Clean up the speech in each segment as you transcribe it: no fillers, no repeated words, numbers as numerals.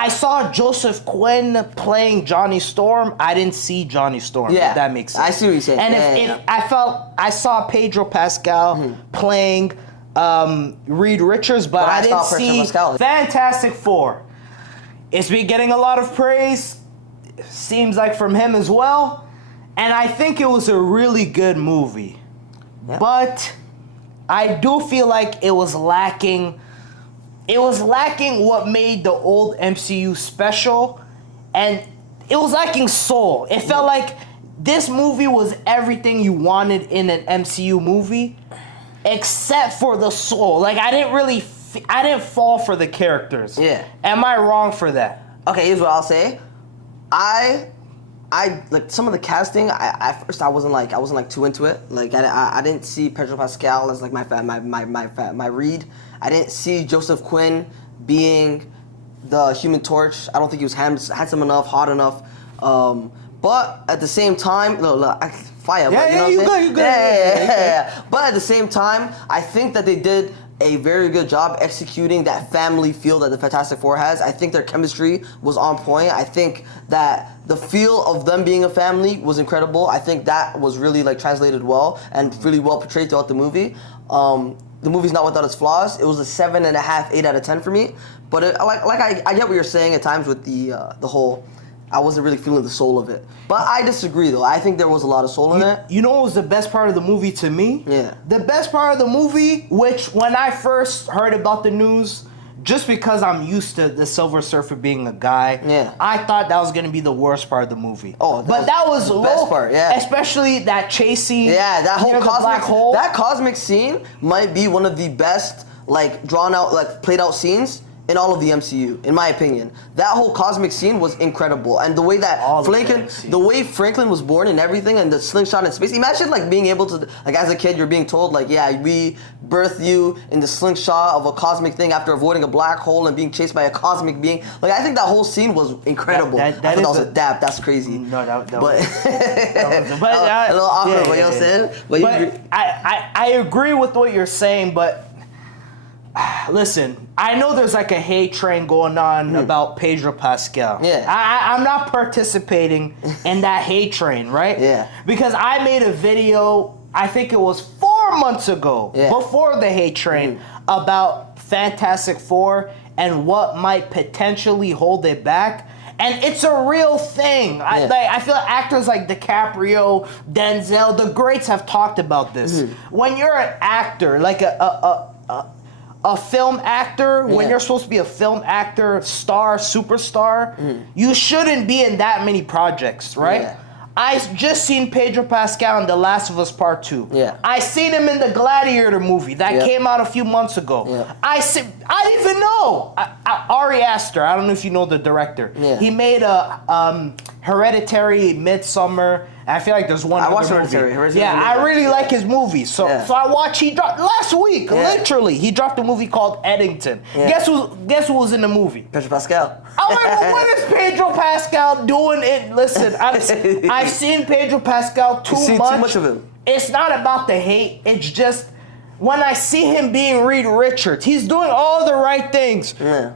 I saw Joseph Quinn playing Johnny Storm. I didn't see Johnny Storm. Yeah, if that makes sense. I see what you're saying. And if I saw Pedro Pascal playing Reed Richards, but I didn't see Fantastic Four. It's been getting a lot of praise. Seems like from him as well. And I think it was a really good movie. Yeah. But I do feel like it was lacking. It was lacking what made the old MCU special. And it was lacking soul. It felt like this movie was everything you wanted in an MCU movie. Except for the soul. Like, I didn't fall for the characters. Yeah. Am I wrong for that? Okay, here's what I'll say. I like some of the casting. At first I wasn't too into it. Like I didn't see Pedro Pascal as like my Reed. I didn't see Joseph Quinn being the Human Torch. I don't think he was handsome enough, hot enough. But at the same time, fire. Yeah, you good. Yeah. But at the same time, I think that they did a very good job executing that family feel that the Fantastic Four has. I think their chemistry was on point. I think that the feel of them being a family was incredible. I think that was really like translated well and really well portrayed throughout the movie. The movie's not without its flaws. It was a 7.5, 8 out of 10 for me. But I get what you're saying at times with the whole. I wasn't really feeling the soul of it. But I disagree, though. I think there was a lot of soul in it. You know what was the best part of the movie to me? Yeah. The best part of the movie, which when I first heard about the news, just because I'm used to the Silver Surfer being a guy, I thought that was going to be the worst part of the movie. Oh, that was the best part, yeah. Especially that chase scene. Yeah, that whole black hole. That cosmic scene might be one of the best, like, drawn out, like, played out scenes in all of the MCU, in my opinion. That whole cosmic scene was incredible. And the way that Franklin was born and everything, and the slingshot in space. Imagine like being able to, like as a kid, you're being told like, yeah, we birthed you in the slingshot of a cosmic thing after avoiding a black hole and being chased by a cosmic being. Like I think that whole scene was incredible. I thought that was a dab. That's crazy. No, that but, was a little awkward, but you know what I'm saying? But I agree with what you're saying, but listen, I know there's like a hate train going on about Pedro Pascal. Yeah. I'm not participating in that hate train, right? Yeah. Because I made a video, I think it was 4 months ago, before the hate train, about Fantastic Four and what might potentially hold it back. And it's a real thing. I feel like actors like DiCaprio, Denzel, the greats have talked about this. When you're an actor, like a film actor, when you're supposed to be a film actor, star, superstar, you shouldn't be in that many projects, right? Yeah. I just seen Pedro Pascal in The Last of Us Part 2. Yeah. I seen him in the Gladiator movie that came out a few months ago. Yeah. I didn't even know. Ari Aster, I don't know if you know the director. Yeah. He made a Hereditary, Midsummer. I feel like there's one. I watched Hereditary. Hereditary. Yeah, I really like his movies. So I watched. He dropped last week. Literally, he dropped a movie called Eddington. Yeah. Guess who was in the movie? Pedro Pascal. I'm like, well, what is Pedro Pascal doing? Listen, I've seen Pedro Pascal too much of him. It's not about the hate. It's just when I see him being Reed Richards, he's doing all the right things. Yeah.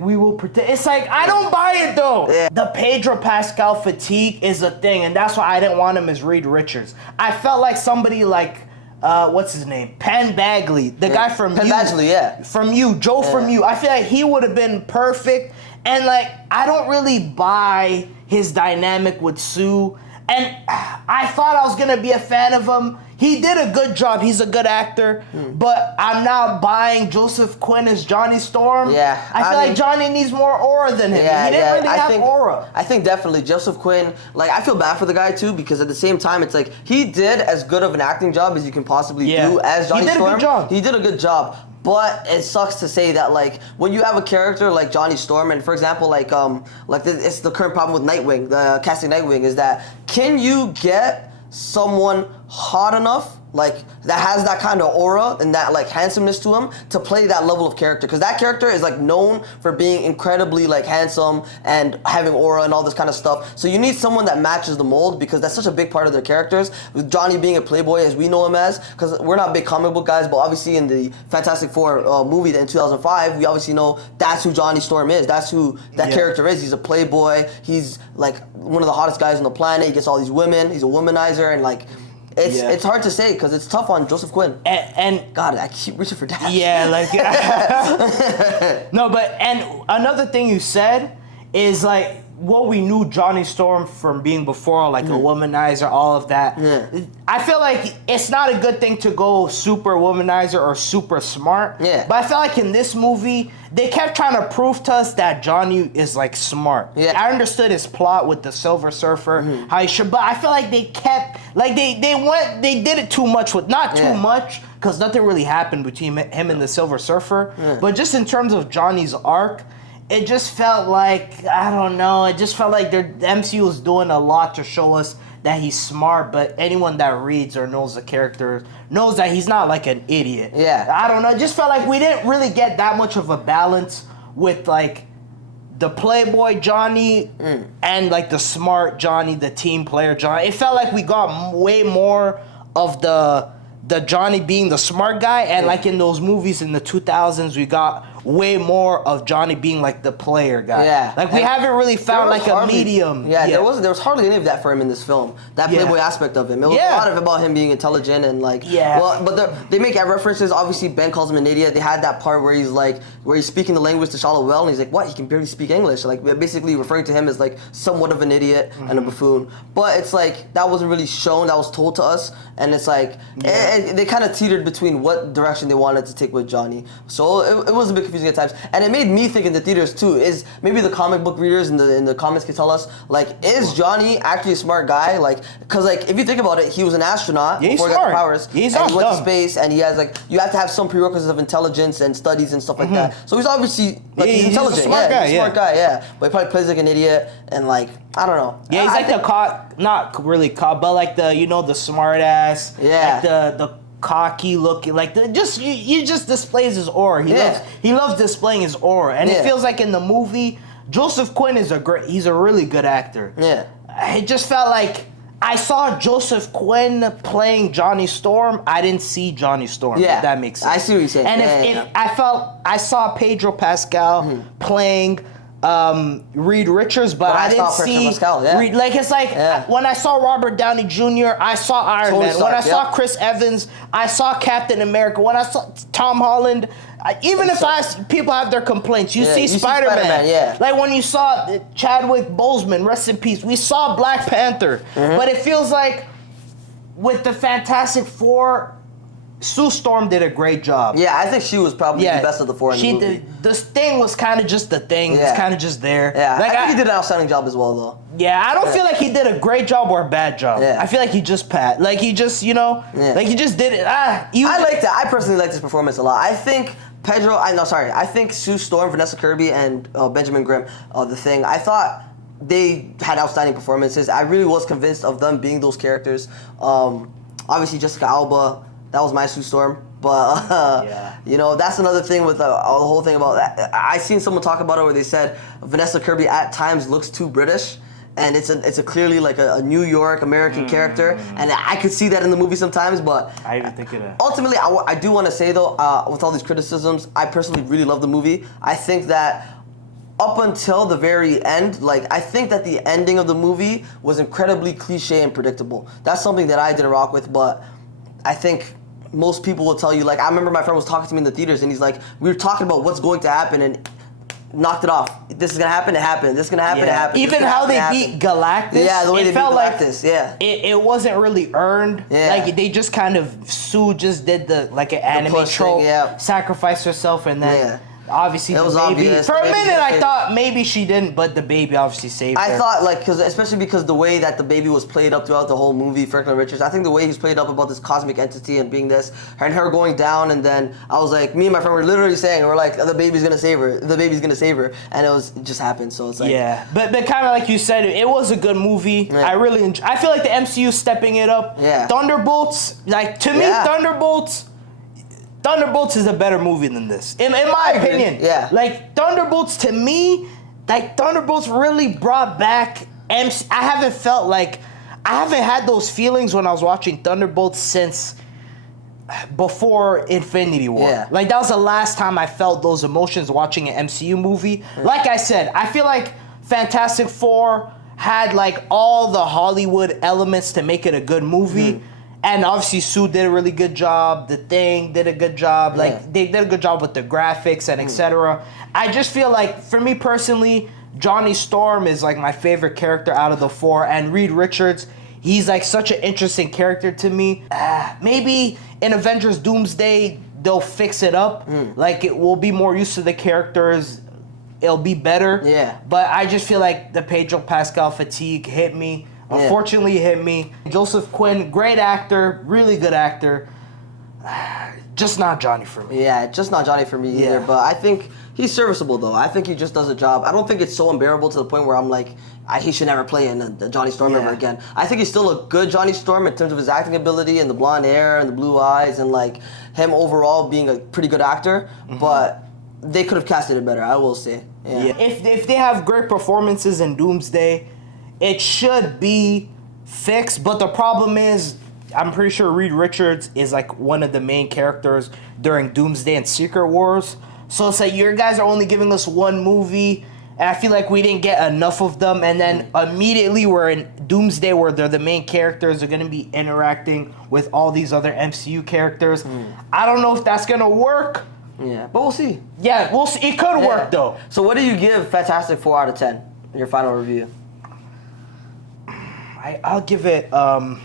We will protect. It's like, I don't buy it though. Yeah. The Pedro Pascal fatigue is a thing, and that's why I didn't want him as Reed Richards. I felt like somebody like, what's his name? Penn Badgley, the guy from Penn You. Badgley, yeah. From You, Joe from You. I feel like he would have been perfect, and like, I don't really buy his dynamic with Sue, and I thought I was gonna be a fan of him. He did a good job. He's a good actor, but I'm not buying Joseph Quinn as Johnny Storm. Yeah, I feel like Johnny needs more aura than him. Yeah, he didn't really have aura. I think definitely Joseph Quinn. Like I feel bad for the guy too because at the same time it's like he did as good of an acting job as you can possibly do as Johnny Storm. He did a good job. He did a good job. But it sucks to say that like when you have a character like Johnny Storm and for example it's the current problem with Nightwing, the casting Nightwing is that can you get someone hot enough like that has that kind of aura and that like handsomeness to him to play that level of character, because that character is like known for being incredibly like handsome and having aura and all this kind of stuff. So you need someone that matches the mold, because that's such a big part of their characters. With Johnny being a playboy as we know him as, because we're not big comic book guys, but obviously in the Fantastic Four movie in 2005, we obviously know that's who Johnny Storm is. That's who that character is. He's a playboy. He's like one of the hottest guys on the planet. He gets all these women. He's a womanizer, and like it's hard to say because it's tough on Joseph Quinn. And God, I keep reaching for that. Yeah, like no, but and another thing you said is like what we knew Johnny Storm from being before, like a womanizer, all of that. Yeah. I feel like it's not a good thing to go super womanizer or super smart. Yeah. But I feel like in this movie, they kept trying to prove to us that Johnny is like smart. Yeah. I understood his plot with the Silver Surfer, how he should, but I feel like they kept like they did it too much with not too much, because nothing really happened between him and the Silver Surfer. But just in terms of Johnny's arc, it just felt like, I don't know, it just felt like the MCU was doing a lot to show us that he's smart, but anyone that reads or knows the character knows that he's not like an idiot. Yeah. I don't know, it just felt like we didn't really get that much of a balance with like the playboy Johnny and like the smart Johnny, the team player Johnny. It felt like we got way more of the Johnny being the smart guy, and like in those movies in the 2000s, we got way more of Johnny being like the player guy. Yeah. Like we haven't really found like a medium. Yeah, there was hardly any of that for him in this film. That playboy aspect of him. It was a lot of about him being intelligent and like well, but they make references. Obviously, Ben calls him an idiot. They had that part where he's speaking the language to Shala Well, and he's like, "What? He can barely speak English." Like basically referring to him as like somewhat of an idiot and a buffoon. But it's like that wasn't really shown. That was told to us, and it's like they kind of teetered between what direction they wanted to take with Johnny. So it was a bit confusing at times, and it made me think in the theaters too. Is maybe the comic book readers in the comments can tell us, like, is Johnny actually a smart guy? Like, because like if you think about it, he was an astronaut before he got the powers. He's and not he went dumb. to space, and he has like you have to have some prerequisites of intelligence and studies and stuff like that. So he's obviously like he's intelligent. He's a smart guy. He's a smart guy. But he probably plays like an idiot, and like I don't know. Yeah, he's like the not really cop, but like the smart ass. Yeah. Like the cocky looking, like he just displays his aura. He loves displaying his aura, and it feels like in the movie, Joseph Quinn is he's a really good actor. Yeah. It just felt like I saw Joseph Quinn playing Johnny Storm. I didn't see Johnny Storm. Yeah, if that makes sense. I see what you're saying. And if I saw Pedro Pascal playing Reed Richards, but I didn't see Pascal, Reed. Like it's like when I saw Robert Downey Jr., I saw Iron Man. When I saw Chris Evans, I saw Captain America. When I saw Tom Holland, even if people have their complaints, you see Spider-Man. Like when you saw Chadwick Boseman, rest in peace. We saw Black Panther, but it feels like with the Fantastic Four, Sue Storm did a great job. Yeah, I think she was probably the best of the four in the movie. The Sting was kind of just the thing. It was kind of just there. Yeah, like, I think he did an outstanding job as well, though. Yeah, I don't feel like he did a great job or a bad job. Yeah. I feel like he just like he just, like he just did it. I liked it. I personally liked his performance a lot. I think I think Sue Storm, Vanessa Kirby, and Benjamin Grimm, The Thing, I thought they had outstanding performances. I really was convinced of them being those characters. Obviously, Jessica Alba, that was my Sue Storm. But, that's another thing with the whole thing about that. I seen someone talk about it where they said Vanessa Kirby at times looks too British. And it's a clearly like a New York American character. And I could see that in the movie sometimes, but I even think of that. Ultimately, I do want to say, though, with all these criticisms, I personally really love the movie. I think that up until the very end, like, I think that the ending of the movie was incredibly cliche and predictable. That's something that I didn't rock with, but I think most people will tell you, like, I remember my friend was talking to me in the theaters, and he's like, we were talking about what's going to happen, and knocked it off. This is gonna happen, it happened. This is gonna happen, it happened. Even how they beat Galactus. Yeah, the way they beat Galactus, it wasn't really earned. Yeah. Like they just kind of, Sue just did an anime trope, sacrificed herself, and then obviously It was the baby. obvious. For a The baby's minute, gonna I save thought maybe she didn't, but the baby obviously saved her. I thought, like, especially because the way that the baby was played up throughout the whole movie, Franklin Richards, I think the way he's played up about this cosmic entity and being this, and her going down, and then I was like, me and my friend were literally saying, we're like, the baby's gonna save her, and it just happened, so it's like... Yeah, but kind of like you said, it was a good movie. Yeah. I really I feel like the MCU stepping it up. Yeah. Thunderbolts, like, to me, Thunderbolts is a better movie than this, in my opinion. Yeah. Like, Thunderbolts, to me, like, Thunderbolts really brought back I haven't felt like... I haven't had those feelings when I was watching Thunderbolts since before Infinity War. Yeah. Like, that was the last time I felt those emotions watching an MCU movie. Like I said, I feel like Fantastic Four had, like, all the Hollywood elements to make it a good movie. And obviously Sue did a really good job. The Thing did a good job. Like, they did a good job with the graphics and etc. I just feel like, for me personally, Johnny Storm is, like, my favorite character out of the four. And Reed Richards, he's, like, such an interesting character to me. Maybe in Avengers Doomsday, they'll fix it up. Like, it will be more used to the characters. It'll be better. Yeah. But I just feel like the Pedro Pascal fatigue hit me. Unfortunately, it hit me. Joseph Quinn, great actor, really good actor. Just not Johnny for me. Yeah, just not Johnny for me either. Yeah. But I think he's serviceable, though. I think he just does a job. I don't think it's so unbearable to the point where I'm like, he should never play in the Johnny Storm ever again. I think he's still a good Johnny Storm in terms of his acting ability and the blonde hair and the blue eyes and, like, him overall being a pretty good actor. But they could have casted it better, I will say. Yeah. If they have great performances in Doomsday, it should be fixed. But the problem is, I'm pretty sure Reed Richards is, like, one of the main characters during Doomsday and Secret Wars. So it's like, you guys are only giving us one movie, and I feel like we didn't get enough of them. And then immediately we're in Doomsday, where they're the main characters. They're going to be interacting with all these other MCU characters. I don't know if that's going to work. Yeah, but we'll see. Yeah, we'll see. It could work, though. So what do you give Fantastic Four out of 10 in your final review? I'll give it a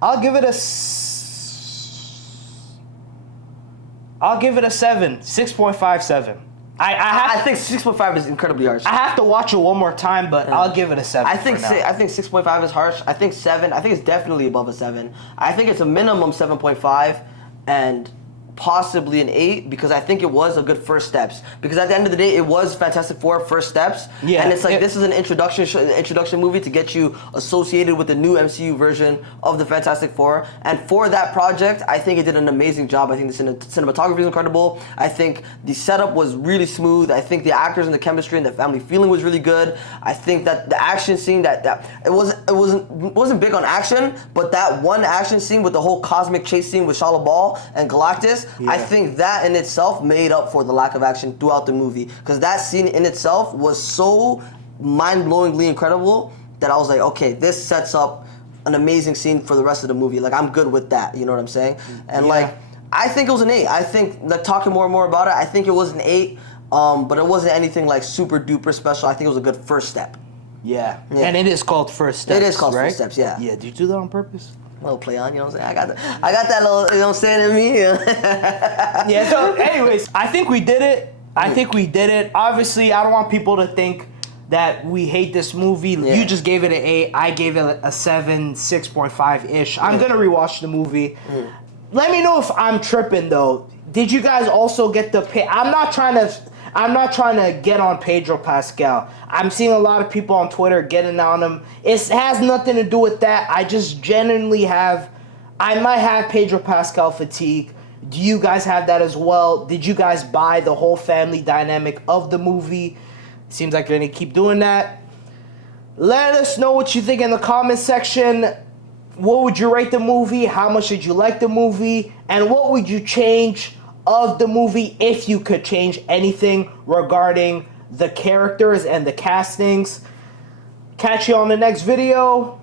I'll give it a 7, 6.57. I think 6.5 is incredibly harsh. I have to watch it one more time, but I'll give it a 7. I think 6.5 is harsh. I think 7. I think it's definitely above a 7. I think it's a minimum 7.5 and possibly an 8 because I think it was a good first steps. Because at the end of the day, it was Fantastic Four first steps. Yeah, and it's like this is an introduction movie to get you associated with the new MCU version of the Fantastic Four. And for that project, I think it did an amazing job. I think the cinematography is incredible. I think the setup was really smooth. I think the actors and the chemistry and the family feeling was really good. I think that the action scene it wasn't big on action, but that one action scene with the whole cosmic chase scene with Shia LaBeouf and Galactus. I think that in itself made up for the lack of action throughout the movie. Because that scene in itself was so mind-blowingly incredible that I was like, okay, this sets up an amazing scene for the rest of the movie. Like, I'm good with that, you know what I'm saying? And like, I think it was an 8. I think, like, talking more and more about it, I think it was an 8, but it wasn't anything like super duper special. I think it was a good first step. Yeah. And it is called First Steps, It is called right? First Steps, yeah. Yeah, did you do that on purpose? Little play on, you know what I'm saying? I got that little, you know what I'm saying, in me. Yeah, so anyways, I think we did it. Obviously, I don't want people to think that we hate this movie. Yeah. You just gave it an 8. I gave it a 7, 6.5-ish. I'm going to rewatch the movie. Let me know if I'm tripping, though. Did you guys also get the pay? I'm not trying to get on Pedro Pascal. I'm seeing a lot of people on Twitter getting on him. It has nothing to do with that. I just genuinely I might have Pedro Pascal fatigue. Do you guys have that as well? Did you guys buy the whole family dynamic of the movie? Seems like you're going to keep doing that. Let us know what you think in the comment section. What would you rate the movie? How much did you like the movie? And what would you change of the movie if you could change anything regarding the characters and the castings? Catch you on the next video.